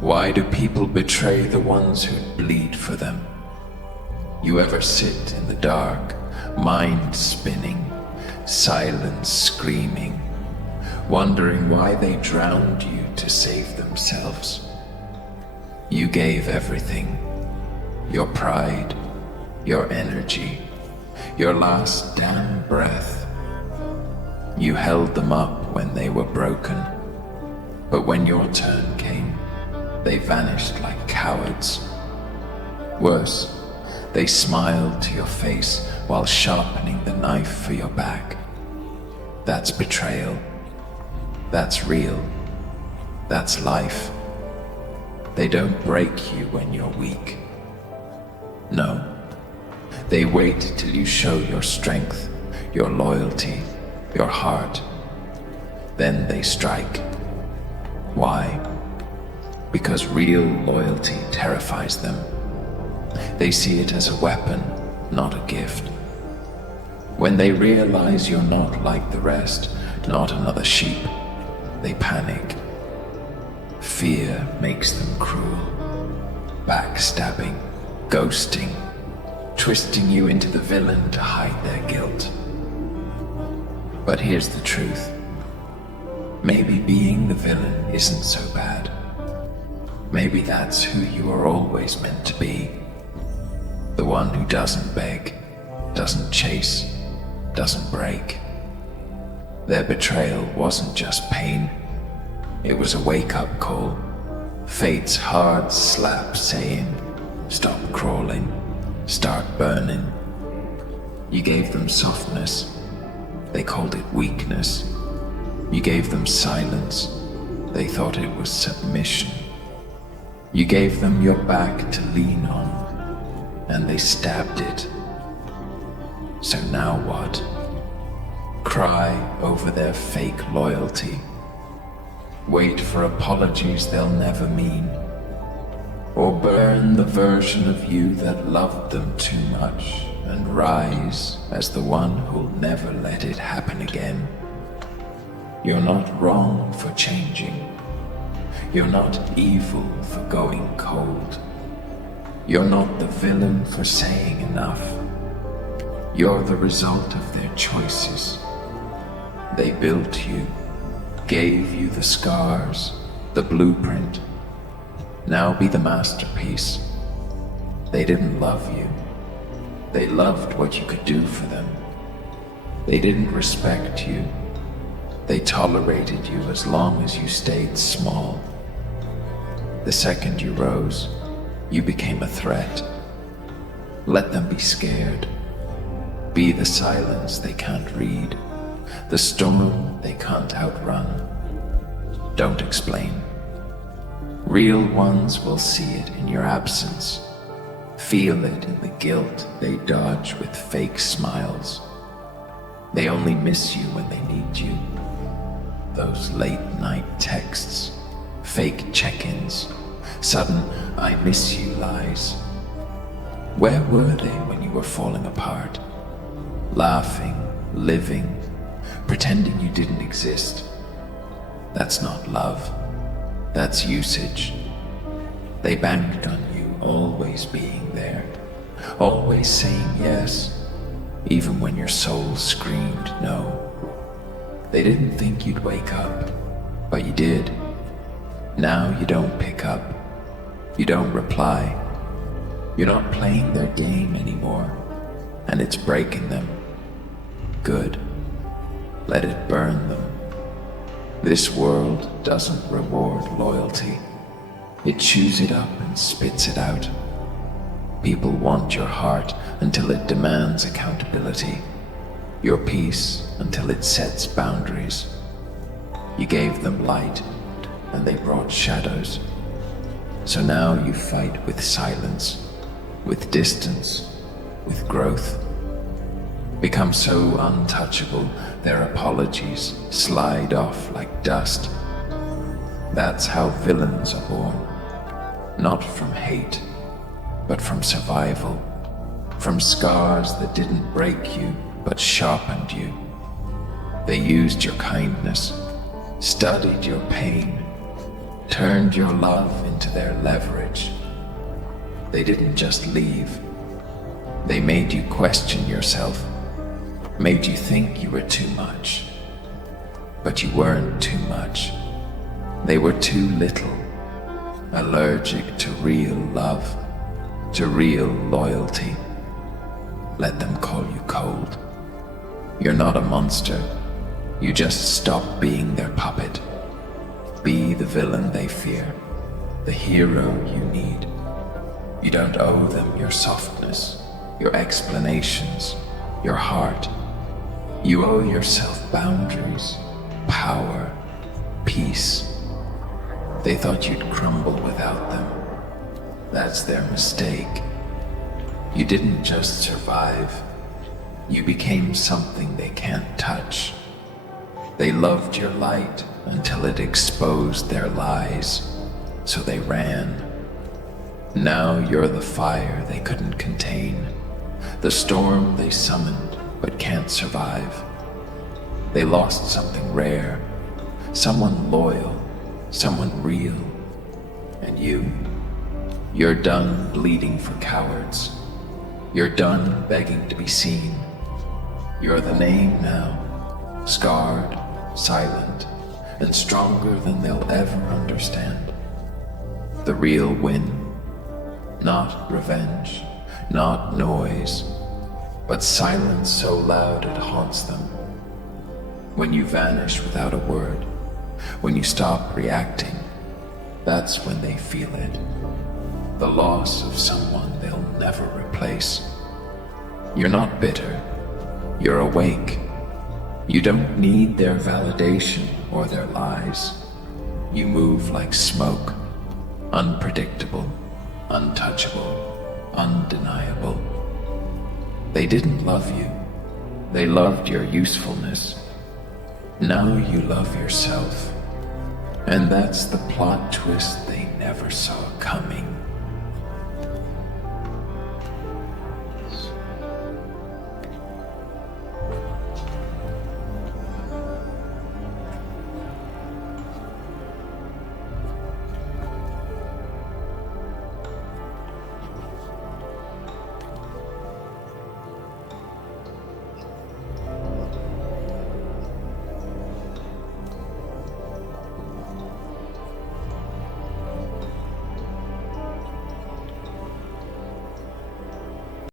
Why do people betray the ones who bleed for them? You ever sit in the dark, mind spinning, silence screaming, wondering why they drowned you to save themselves? You gave everything, your pride, your energy, your last damn breath. You held them up when they were broken, but when your turn came, they vanished like cowards. Worse, they smiled to your face while sharpening the knife for your back. That's betrayal. That's real. That's life. They don't break you when you're weak. No. They wait till you show your strength, your loyalty, your heart. Then they strike. Why? Because real loyalty terrifies them. They see it as a weapon, not a gift. When they realize you're not like the rest, not another sheep, they panic. Fear makes them cruel, backstabbing, ghosting, twisting you into the villain to hide their guilt. But here's the truth. Maybe being the villain isn't so bad. Maybe that's who you are always meant to be. The one who doesn't beg, doesn't chase, doesn't break. Their betrayal wasn't just pain. It was a wake-up call. Fate's hard slap saying, stop crawling, start burning. You gave them softness. They called it weakness. You gave them silence. They thought it was submission. You gave them your back to lean on, and they stabbed it. So now what? Cry over their fake loyalty. Wait for apologies they'll never mean. Or burn the version of you that loved them too much and rise as the one who'll never let it happen again. You're not wrong for changing. You're not evil for going cold. You're not the villain for saying enough. You're the result of their choices. They built you, gave you the scars, the blueprint. Now be the masterpiece. They didn't love you. They loved what you could do for them. They didn't respect you. They tolerated you as long as you stayed small. The second you rose, you became a threat. Let them be scared. Be the silence they can't read, the storm they can't outrun. Don't explain. Real ones will see it in your absence, feel it in the guilt they dodge with fake smiles. They only miss you when they need you. Those late-night texts, fake check-ins, sudden "I miss you" lies. Where were they when you were falling apart? Laughing, living, pretending you didn't exist. That's not love. That's usage. They banked on you always being there, always saying yes, even when your soul screamed no. They didn't think you'd wake up, but you did. Now you don't pick up. You don't reply. You're not playing their game anymore, and it's breaking them. Good. Let it burn them. This world doesn't reward loyalty. It chews it up and spits it out. People want your heart until it demands accountability. Your peace until it sets boundaries. You gave them light, and they brought shadows. So now you fight with silence, with distance, with growth. Become so untouchable, their apologies slide off like dust. That's how villains are born. Not from hate, but from survival. From scars that didn't break you, but sharpened you. They used your kindness, studied your pain, turned your love into their leverage. They didn't just leave. They made you question yourself, made you think you were too much. But you weren't too much. They were too little, allergic to real love, to real loyalty. Let them call you cold. You're not a monster. You just stop being their puppet. Be the villain they fear, the hero you need. You don't owe them your softness, your explanations, your heart. You owe yourself boundaries, power, peace. They thought you'd crumble without them. That's their mistake. You didn't just survive. You became something they can't touch. They loved your light until it exposed their lies, so they ran. Now you're the fire they couldn't contain, the storm they summoned but can't survive. They lost something rare, someone loyal, someone real. And you're done bleeding for cowards. You're done begging to be seen. You're the name now, scarred, silent, and stronger than they'll ever understand. The real win. Not revenge, not noise, but silence so loud it haunts them. When you vanish without a word, when you stop reacting, that's when they feel it. The loss of someone they'll never replace. You're not bitter, you're awake. You don't need their validation or their lies. You move like smoke, unpredictable, untouchable, undeniable. They didn't love you. They loved your usefulness. Now you love yourself. And that's the plot twist they never saw coming.